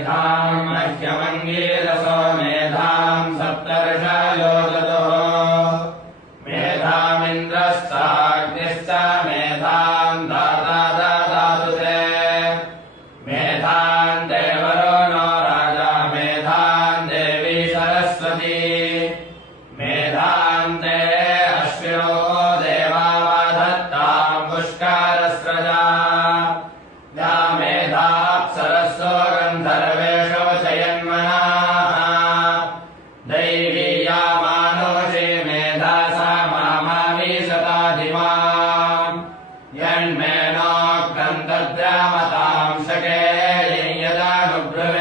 मेधाम् मह्यमङ्गीरसो मेधाम् सप्तर्षयो ददुः मेधामिन्द्रश्चाग्निश्च मेधाम् दाता ददातु ते मेधाम् देवरुणो राजा मेधाम् देवी सरस्वती मेधाम् ते अश्विनो देवा वधत्ताम् पुष्कारस्रजा या मेधाप्सरसो गन्धर्वेषु शयन्मनाः दैवी या मानुषी मेधा सा मामावीशताधिमाम् यन्मेनोक्तम् तद्रामताम् शके यदानुब्रवे